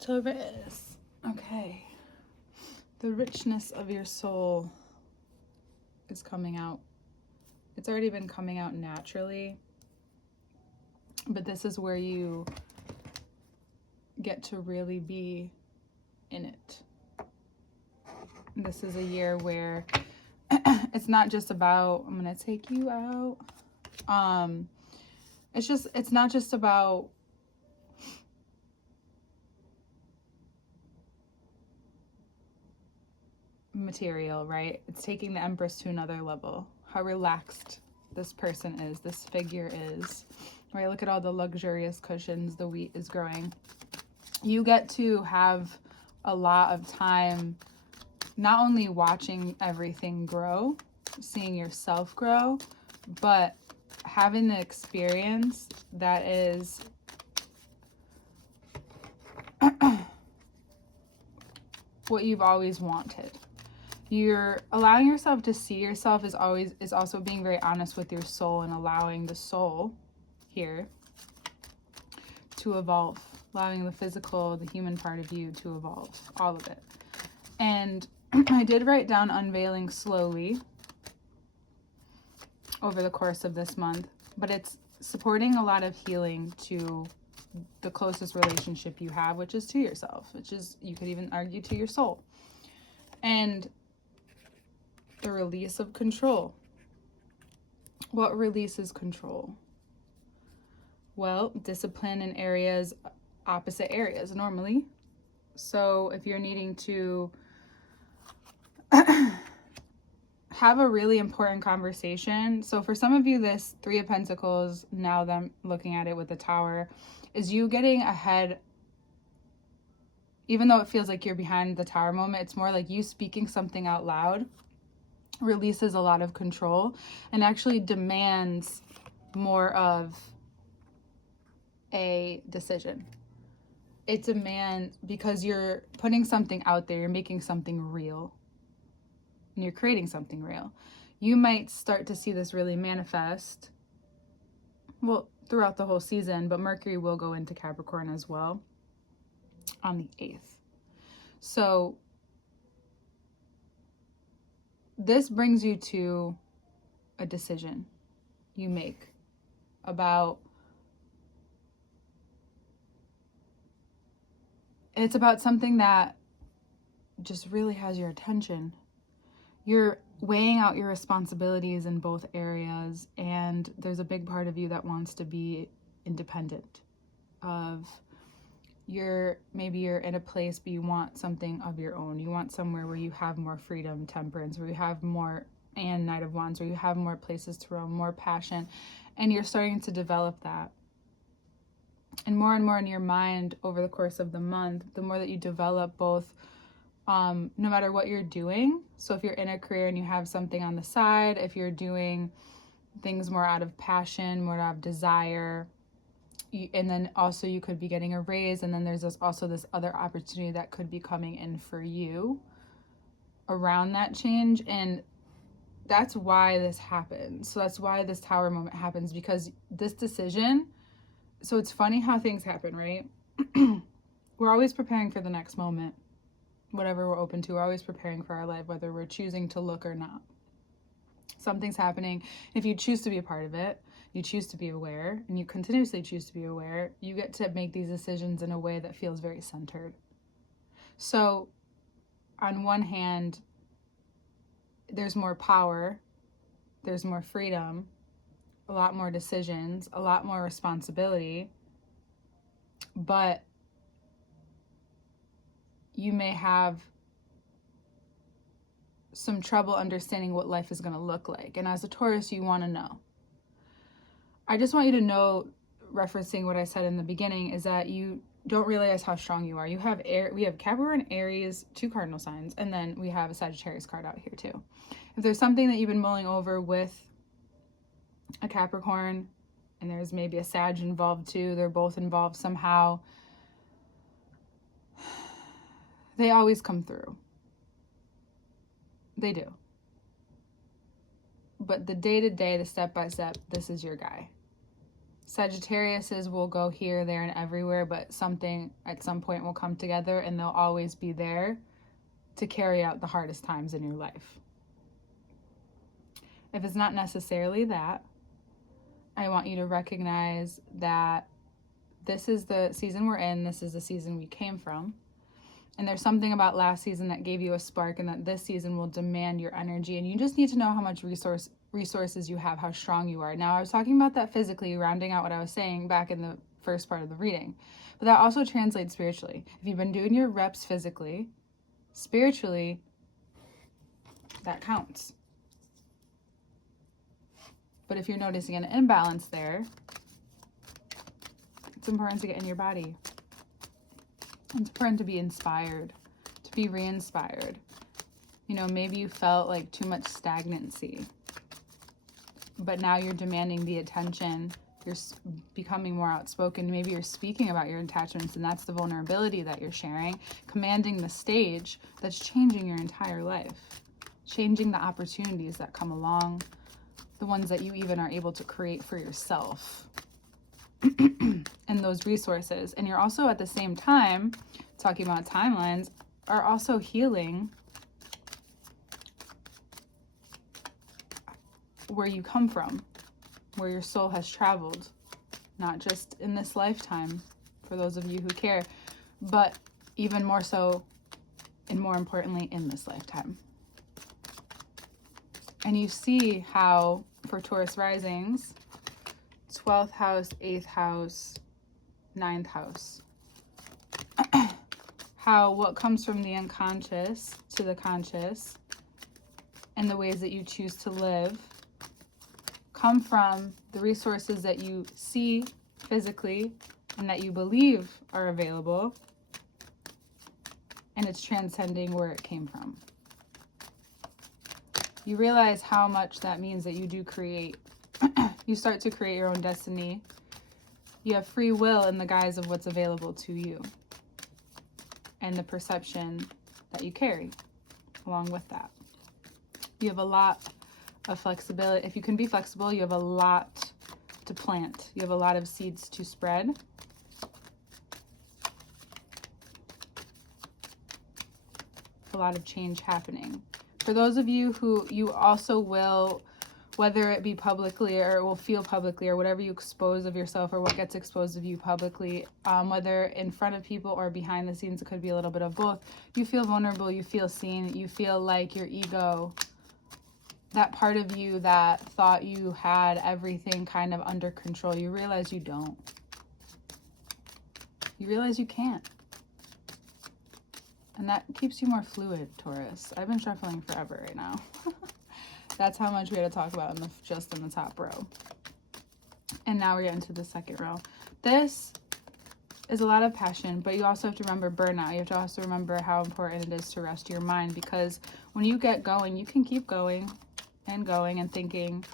Taurus. Okay. The richness of your soul is coming out. It's already been coming out naturally, but this is where you get to really be in it. This is a year where it's not just about, I'm going to take you out. It's not just about material, right? It's taking the Empress to another level. How relaxed this person is, this figure is, right? Look at all the luxurious cushions, the wheat is growing. You get to have a lot of time not only watching everything grow, seeing yourself grow, but having an experience that is what you've always wanted. You're allowing yourself to see yourself is also being very honest with your soul and allowing the soul here to evolve, allowing the physical, the human part of you to evolve, all of it. And I did write down unveiling slowly over the course of this month, but it's supporting a lot of healing to the closest relationship you have, which is to yourself, which is, you could even argue, to your soul. And the release of control. What releases control? Well, discipline in areas, opposite areas normally. So if you're needing to have a really important conversation. So for some of you, this Three of Pentacles, now that I'm looking at it with the Tower, is you getting ahead. Even though it feels like you're behind the Tower moment, it's more like you speaking something out loud releases a lot of control and actually demands more of a decision. It demands, because you're putting something out there, you're making something real, and you're creating something real. You might start to see this really manifest, well, throughout the whole season, but Mercury will go into Capricorn as well on the 8th. So this brings you to a decision you make about, it's about something that just really has your attention. You're weighing out your responsibilities in both areas, and there's a big part of you that wants to be independent of maybe you're in a place, but you want something of your own. You want somewhere where you have more freedom, temperance, where you have more, and Knight of Wands, where you have more places to roam, more passion, and you're starting to develop that. And more in your mind over the course of the month, the more that you develop both, no matter what you're doing. So if you're in a career and you have something on the side, if you're doing things more out of passion, more out of desire, and then also you could be getting a raise, and then there's also this other opportunity that could be coming in for you around that change. And that's why this happens. So that's why this Tower moment happens, because this decision, so it's funny how things happen, right? We're always preparing for the next moment, whatever we're open to. We're always preparing for our life, whether we're choosing to look or not. Something's happening. If you choose to be a part of it, you choose to be aware, and you continuously choose to be aware, you get to make these decisions in a way that feels very centered. So on one hand, there's more power, there's more freedom, a lot more decisions, a lot more responsibility, but you may have some trouble understanding what life is going to look like. And as a Taurus, you want to know. I just want you to know, referencing what I said in the beginning, is that you don't realize how strong you are. We have Capricorn, Aries, 2 cardinal signs, and then we have a Sagittarius card out here too. If there's something that you've been mulling over with a Capricorn, and there's maybe a Sag involved too, they're both involved somehow, they always come through. They do. But the day-to-day, the step-by-step, this is your guy. Sagittarius's will go here, there, and everywhere, but something at some point will come together and they'll always be there to carry out the hardest times in your life. If it's not necessarily that, I want you to recognize that this is the season we're in, this is the season we came from. And there's something about last season that gave you a spark, and that this season will demand your energy. And you just need to know how much resources you have, how strong you are. Now, I was talking about that physically, rounding out what I was saying back in the first part of the reading. But that also translates spiritually. If you've been doing your reps physically, spiritually, that counts. But if you're noticing an imbalance there, it's important to get in your body. It's important to be inspired, to be re-inspired. You know, maybe you felt like too much stagnancy, but now you're demanding the attention. You're becoming more outspoken. Maybe you're speaking about your attachments, and that's the vulnerability that you're sharing, commanding the stage that's changing your entire life, changing the opportunities that come along, the ones that you even are able to create for yourself. And those resources. And you're also at the same time, talking about timelines, are also healing where you come from, where your soul has traveled, not just in this lifetime, for those of you who care, but even more so and more importantly in this lifetime. And you see how for Taurus risings, 12th house, 8th house, 9th house, how what comes from the unconscious to the conscious and the ways that you choose to live come from the resources that you see physically and that you believe are available, and it's transcending where it came from. You realize how much that means that you do create. You start to create your own destiny. You have free will in the guise of what's available to you and the perception that you carry along with that. You have a lot of flexibility. If you can be flexible, you have a lot to plant. You have a lot of seeds to spread. A lot of change happening. For those of you who you also will, whether it be publicly or it will feel publicly, or whatever you expose of yourself or what gets exposed of you publicly, whether in front of people or behind the scenes, it could be a little bit of both. You feel vulnerable, you feel seen, you feel like your ego, that part of you that thought you had everything kind of under control, you realize you don't. You realize you can't. And that keeps you more fluid, Taurus. I've been shuffling forever right now. That's how much we had to talk about just in the top row. And now we're getting to the second row. This is a lot of passion, but you also have to remember burnout. You have to also remember how important it is to rest your mind, because when you get going, you can keep going and thinking,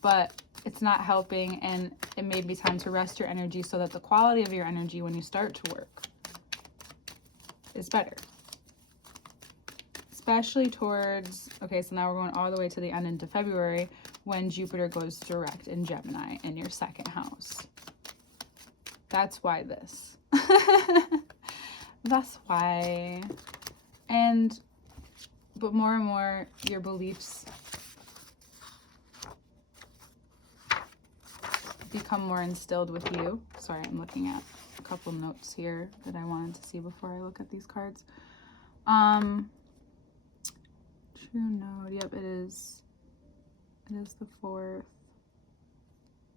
but it's not helping, and it may be time to rest your energy so that the quality of your energy when you start to work is better. Especially towards, okay, so now we're going all the way to the end into February, when Jupiter goes direct in Gemini in your second house. That's why this. That's why. But more and more, your beliefs become more instilled with you. Sorry, I'm looking at a couple notes here that I wanted to see before I look at these cards. True node, yep, it is the 4th.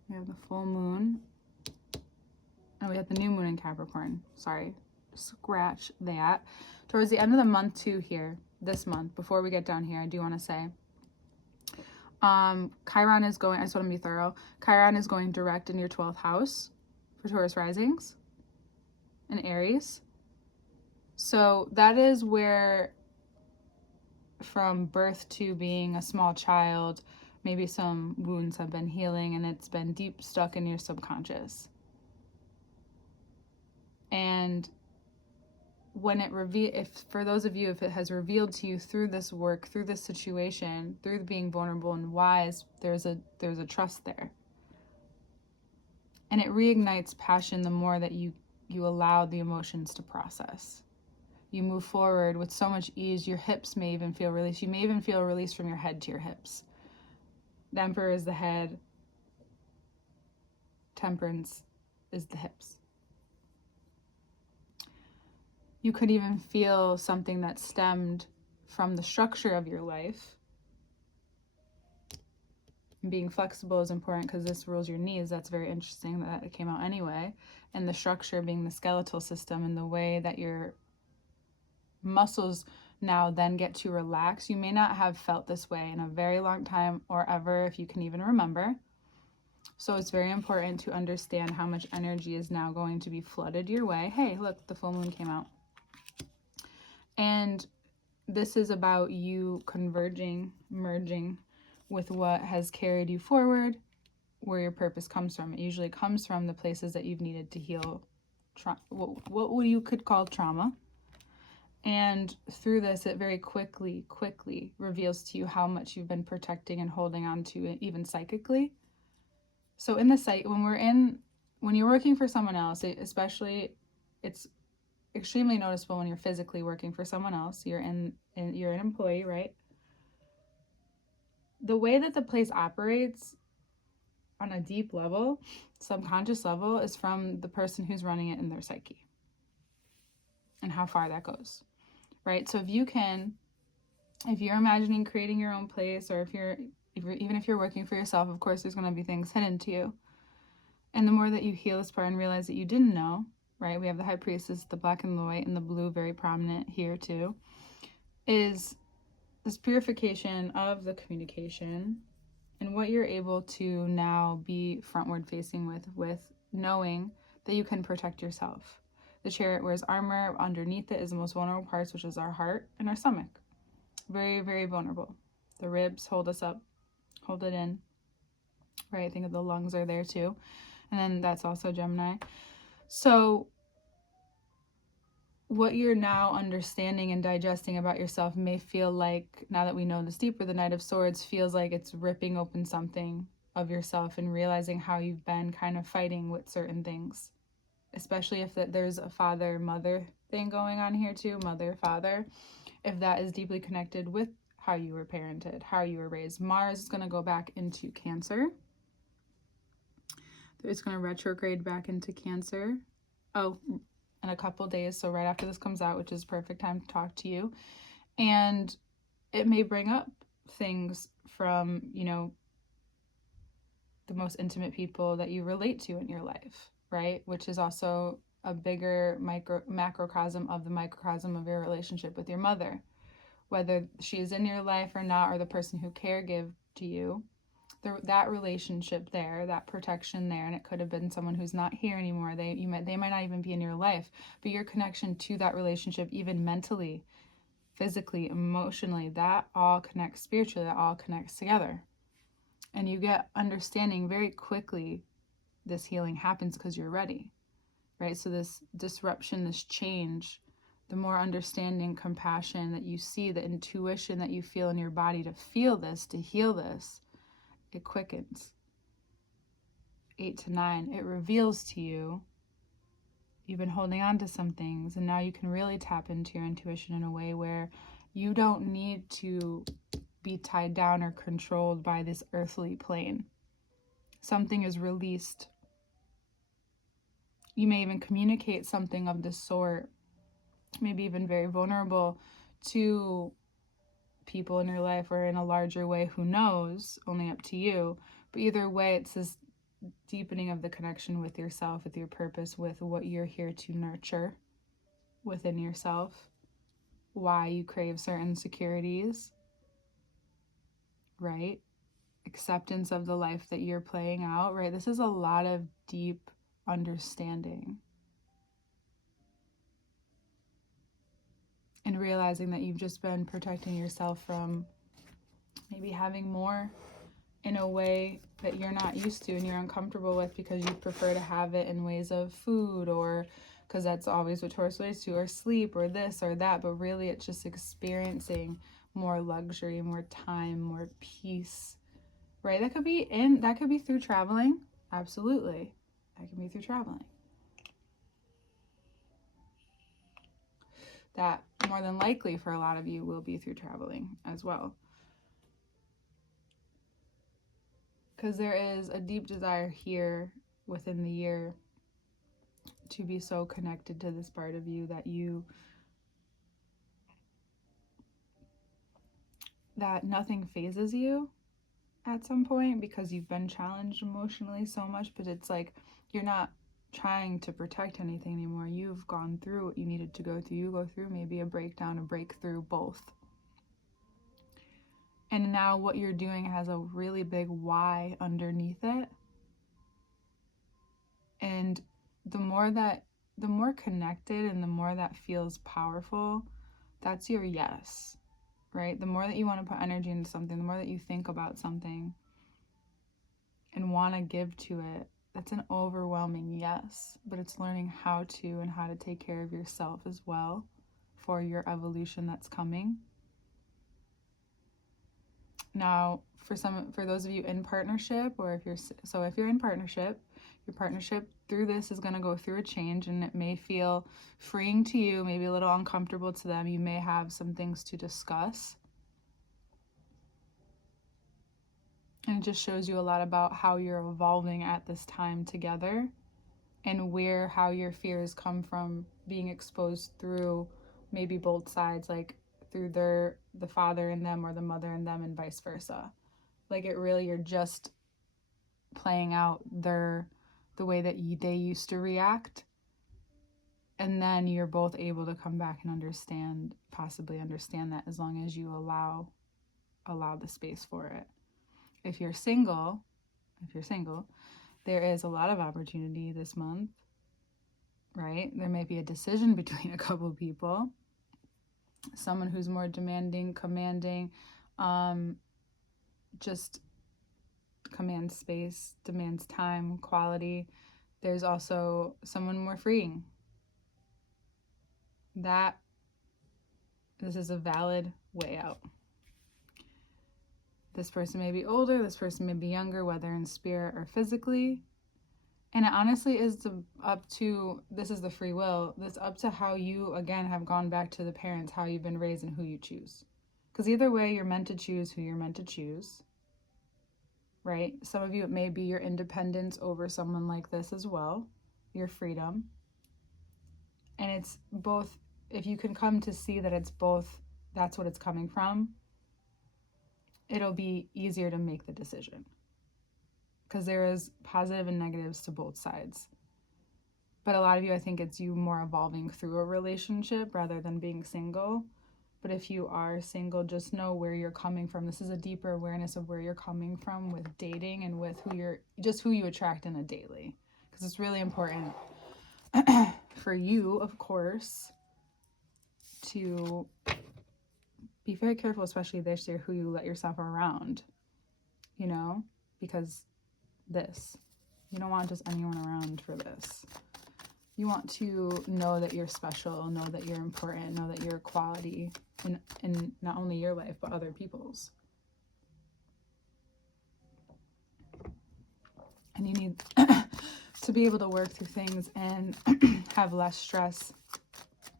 We have the full moon. And we have the new moon in Capricorn. Sorry, scratch that. Towards the end of the month too here, this month, before we get down here, I do want to say, Chiron is going, I just want to be thorough. Chiron is going direct in your 12th house for Taurus risings in Aries. So that is where, from birth to being a small child, maybe some wounds have been healing and it's been deep stuck in your subconscious. And when it for those of you, if it has revealed to you through this work, through this situation, through being vulnerable and wise, there's a trust there. And it reignites passion the more that you allow the emotions to process. You move forward with so much ease. Your hips may even feel released. You may even feel a release from your head to your hips. The Emperor is the head. Temperance is the hips. You could even feel something that stemmed from the structure of your life. Being flexible is important because this rules your knees. That's very interesting that it came out anyway. And the structure being the skeletal system and the way that your muscles now then get to relax. You may not have felt this way in a very long time or ever, if you can even remember. So it's very important to understand how much energy is now going to be flooded your way. Hey, look, the full moon came out. And this is about you converging, merging with what has carried you forward, where your purpose comes from. It usually comes from the places that you've needed to heal, what you could call trauma. And through this, it very quickly reveals to you how much you've been protecting and holding on to, even psychically. So in the site, when you're working for someone else, especially, it's extremely noticeable when you're physically working for someone else. You're an employee, right? The way that the place operates on a deep level, subconscious level, is from the person who's running it in their psyche and how far that goes, right? So if you're imagining creating your own place, or even if you're working for yourself, of course, there's going to be things hidden to you. And the more that you heal this part and realize that you didn't know, right? We have the High Priestess, the black and the white, and the blue very prominent here too, is this purification of the communication and what you're able to now be frontward facing with knowing that you can protect yourself. The Chariot wears armor. Underneath it is the most vulnerable parts, which is our heart and our stomach. Very, very vulnerable. The ribs hold us up, hold it in, right? I think of the lungs are there too. And then that's also Gemini. So what you're now understanding and digesting about yourself may feel like, now that we know this deeper, the Knight of Swords feels like it's ripping open something of yourself and realizing how you've been kind of fighting with certain things, especially if there's a father-mother thing going on here too, mother-father, if that is deeply connected with how you were parented, how you were raised. Mars is going to go back into Cancer. It's going to retrograde back into Cancer. Oh, in a couple days, so right after this comes out, which is perfect time to talk to you. And it may bring up things from, the most intimate people that you relate to in your life, right? Which is also a bigger macrocosm of the microcosm of your relationship with your mother. Whether she is in your life or not, or the person who caregave to you, that relationship there, that protection there, and it could have been someone who's not here anymore. They might not even be in your life, but your connection to that relationship, even mentally, physically, emotionally, that all connects spiritually, that all connects together. And you get understanding very quickly. This healing happens because you're ready, right? So this disruption, this change, the more understanding, compassion that you see, the intuition that you feel in your body to feel this, to heal this, it quickens. 8 to 9, it reveals to you you've been holding on to some things, and now you can really tap into your intuition in a way where you don't need to be tied down or controlled by this earthly plane. Something is released. You may even communicate something of this sort, maybe even very vulnerable, to people in your life or in a larger way, who knows, only up to you. But either way, it's this deepening of the connection with yourself, with your purpose, with what you're here to nurture within yourself, why you crave certain securities, right? Acceptance of the life that you're playing out, right? This is a lot of deep understanding. And realizing that you've just been protecting yourself from maybe having more in a way that you're not used to and you're uncomfortable with, because you prefer to have it in ways of food, or because that's always what Taurus relates to, or sleep, or this or that. But really, it's just experiencing more luxury, more time, more peace, right? That could be through traveling, absolutely. That can be through traveling. That more than likely for a lot of you will be through traveling as well. Because there is a deep desire here within the year to be so connected to this part of you that nothing phases you at some point, because you've been challenged emotionally so much, but it's like you're not trying to protect anything anymore. You've gone through what you needed to go through. You go through maybe a breakdown, a breakthrough, both. And now what you're doing has a really big why underneath it. And the more connected and the more that feels powerful, that's your yes, right? The more that you want to put energy into something, the more that you think about something and want to give to it, that's an overwhelming yes. But it's learning how to and how to take care of yourself as well for your evolution that's coming. Now, for those of you in partnership, or if you're in partnership, your partnership through this is going to go through a change, and it may feel freeing to you, maybe a little uncomfortable to them. You may have some things to discuss. And it just shows you a lot about how you're evolving at this time together, and how your fears come from being exposed through maybe both sides, like through the father in them or the mother in them, and vice versa. Like you're just playing out the way that they used to react, and then you're both able to come back and possibly understand that, as long as you allow the space for it. If you're single, there is a lot of opportunity this month, right? There may be a decision between a couple of people. Someone who's more demanding, commanding, just commands space, demands time, quality. There's also someone more freeing. This is a valid way out. This person may be older, this person may be younger, whether in spirit or physically. And it honestly is this is the free will. It's up to how you, again, have gone back to the parents, how you've been raised, and who you choose. Because either way, you're meant to choose who you're meant to choose, right? Some of you, it may be your independence over someone like this as well, your freedom. And it's both, if you can come to see that it's both, that's what it's coming from, it'll be easier to make the decision. Because there is positive and negatives to both sides. But a lot of you, I think it's you more evolving through a relationship rather than being single. But if you are single, just know where you're coming from. This is a deeper awareness of where you're coming from with dating, and with who you attract in a daily. Because it's really important for you, of course, to be very careful, especially this year, who you let yourself around, because you don't want just anyone around for this. You want to know that you're special, know that you're important, know that you're a quality in not only your life, but other people's. And you need to be able to work through things and have less stress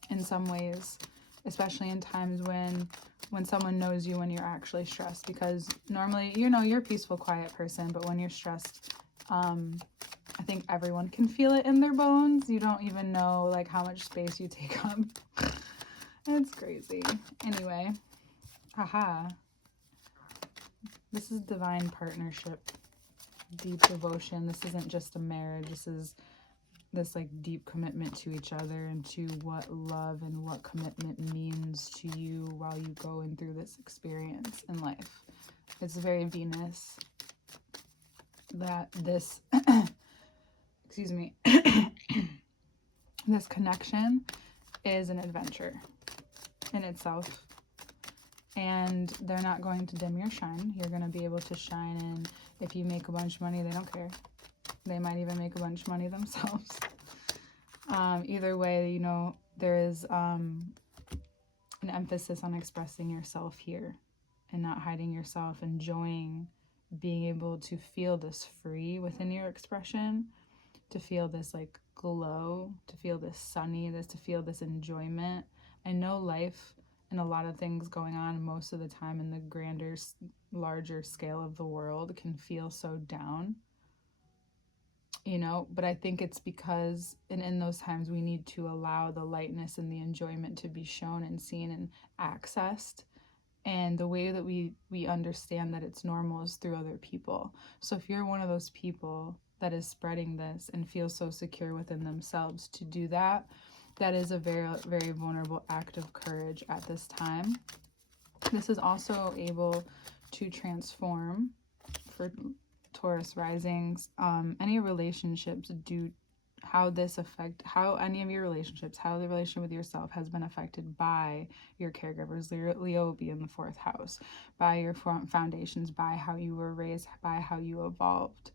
in some ways, especially in times when someone knows you when you're actually stressed. Because normally, you're a peaceful, quiet person, but when you're stressed, I think everyone can feel it in their bones. You don't even know like how much space you take up. It's crazy. Anyway, this is divine partnership, deep devotion. This isn't just a marriage. This is this like deep commitment to each other and to what love and what commitment means to you while you go in through this experience in life. It's very Venus that this excuse me this connection is an adventure in itself, and they're not going to dim your shine. You're going to be able to shine, and if you make a bunch of money, they don't care. They might even make a bunch of money themselves. Either way, there is an emphasis on expressing yourself here and not hiding yourself, enjoying being able to feel this free within your expression, to feel this like glow, to feel this sunny, to feel this enjoyment. I know life and a lot of things going on most of the time in the grander, larger scale of the world can feel so down, but I think it's because, and in those times, we need to allow the lightness and the enjoyment to be shown and seen and accessed. And the way that we understand that it's normal is through other people. So if you're one of those people that is spreading this and feels so secure within themselves to do that, that is a very, very vulnerable act of courage at this time. This is also able to transform for Taurus risings, any relationships, how any of your relationships, how the relationship with yourself has been affected by your caregivers. Leo will be in the 4th house, by your foundations, by how you were raised, by how you evolved,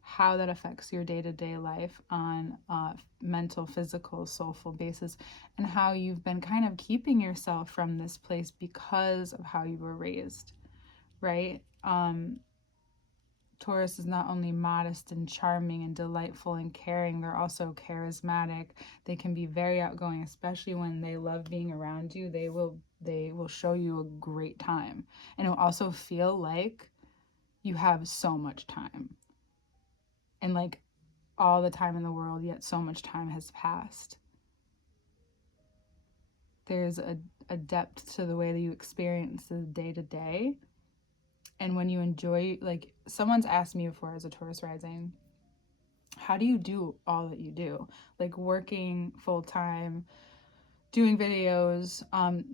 how that affects your day-to-day life on a mental, physical, soulful basis, and how you've been kind of keeping yourself from this place because of how you were raised, right? Taurus is not only modest and charming and delightful and caring, they're also charismatic. They can be very outgoing, especially when they love being around you. They will show you a great time. And it will also feel like you have so much time. And like all the time in the world, yet so much time has passed. There's a depth to the way that you experience the day-to-day. And when you enjoy, like someone's asked me before as a Taurus rising, how do you do all that you do? Like working full time, doing videos.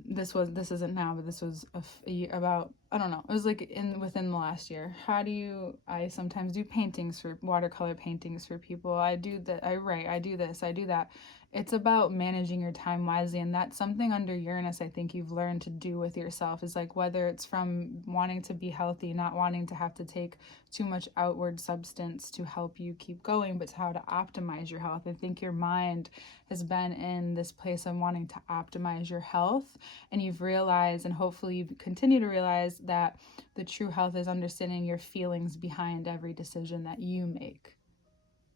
This isn't now, but this was a year, about, I don't know. It was like within the last year. I sometimes do paintings for watercolor paintings for people. I do that. I write. I do this. I do that. It's about managing your time wisely, and that's something under Uranus I think you've learned to do with yourself, is like whether it's from wanting to be healthy, not wanting to have to take too much outward substance to help you keep going, but how to optimize your health. I think your mind has been in this place of wanting to optimize your health, and you've realized, and hopefully you continue to realize, that the true health is understanding your feelings behind every decision that you make.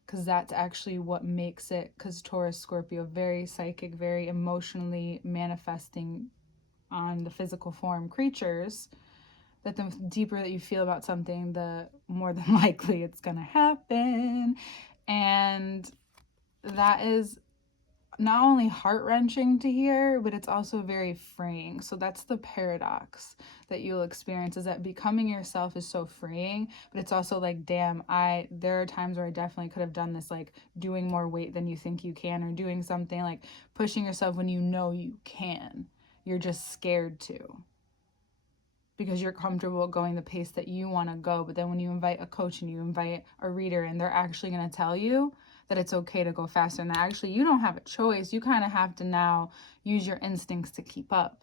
Because that's actually what makes it, because Taurus, Scorpio, very psychic, very emotionally manifesting on the physical form creatures, that the deeper that you feel about something, the more than likely it's going to happen. And that is not only heart-wrenching to hear, but it's also very freeing. So that's the paradox that you'll experience, is that becoming yourself is so freeing, but it's also like, damn, there are times where I definitely could have done this, like doing more weight than you think you can, or doing something like pushing yourself when you know you can. You're just scared to, because you're comfortable going the pace that you want to go. But then when you invite a coach and you invite a reader, and they're actually going to tell you that it's okay to go faster, and that actually you don't have a choice, you kind of have to now use your instincts to keep up.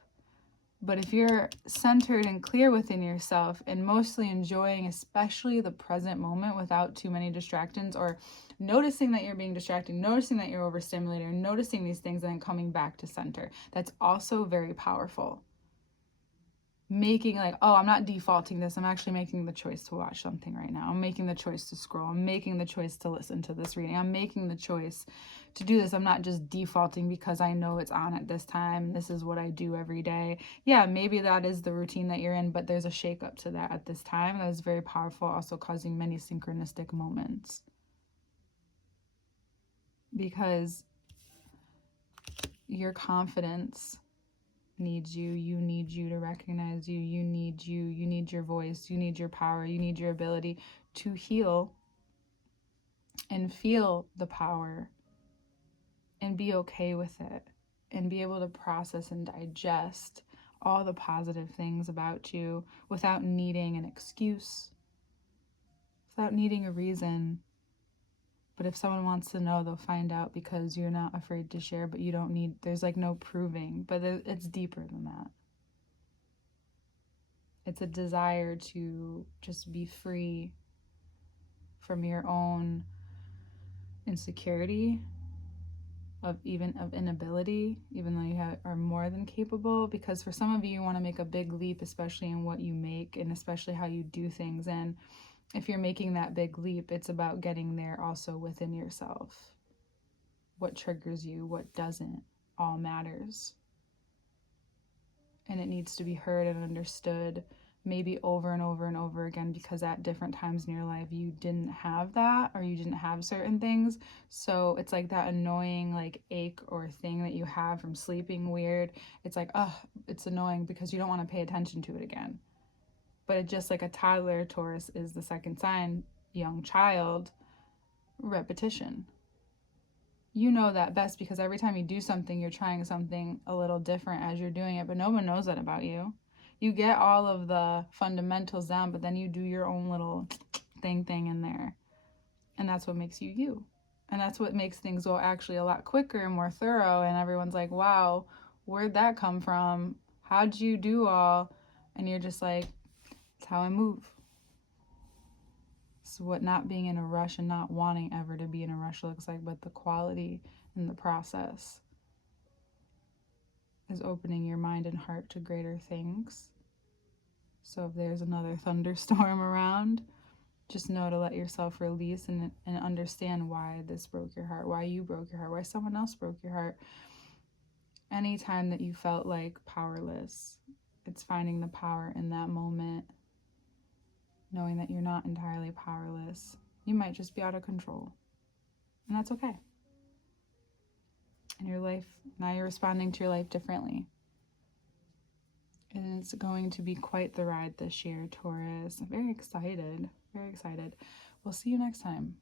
But if you're centered and clear within yourself and mostly enjoying especially the present moment without too many distractions, or noticing that you're being distracted, noticing that you're overstimulated, or noticing these things and then coming back to center, that's also very powerful. Making like, oh, I'm not defaulting this, I'm actually making the choice to watch something right now. I'm making the choice to scroll. I'm making the choice to listen to this reading. I'm making the choice to do this. I'm not just defaulting because I know it's on at this time. This is what I do every day. Yeah, maybe that is the routine that you're in, but there's a shake up to that at this time. That is very powerful, also causing many synchronistic moments. Because your confidence needs you. You need you to recognize you. You need you. You need your voice. You need your power. You need your ability to heal and feel the power and be okay with it, and be able to process and digest all the positive things about you without needing an excuse, without needing a reason. But if someone wants to know, they'll find out, because you're not afraid to share, but you don't need, there's like no proving, but it's deeper than that. It's a desire to just be free from your own insecurity, of inability, even though you are more than capable. Because for some of you, you want to make a big leap, especially in what you make, and especially how you do things. And if you're making that big leap, it's about getting there also within yourself. What triggers you, what doesn't, all matters. And it needs to be heard and understood, maybe over and over and over again, because at different times in your life you didn't have that, or you didn't have certain things. So it's like that annoying like ache or thing that you have from sleeping weird. It's like, oh, it's annoying because you don't want to pay attention to it again. But it just like a toddler, Taurus is the second sign, young child, repetition. You know that best because every time you do something, you're trying something a little different as you're doing it, but no one knows that about you. You get all of the fundamentals down, but then you do your own little thing in there. And that's what makes you you. And that's what makes things go actually a lot quicker and more thorough. And everyone's like, wow, where'd that come from? How'd you do all? And you're just like, it's how I move. It's what not being in a rush and not wanting ever to be in a rush looks like, but the quality and the process is opening your mind and heart to greater things. So if there's another thunderstorm around, just know to let yourself release and understand why this broke your heart, why you broke your heart, why someone else broke your heart. Anytime that you felt like powerless, it's finding the power in that moment, knowing that you're not entirely powerless. You might just be out of control, and that's okay. And your life, now you're responding to your life differently. And it's going to be quite the ride this year, Taurus. I'm very excited. Very excited. We'll see you next time.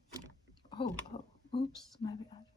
Oh, oops, my bad.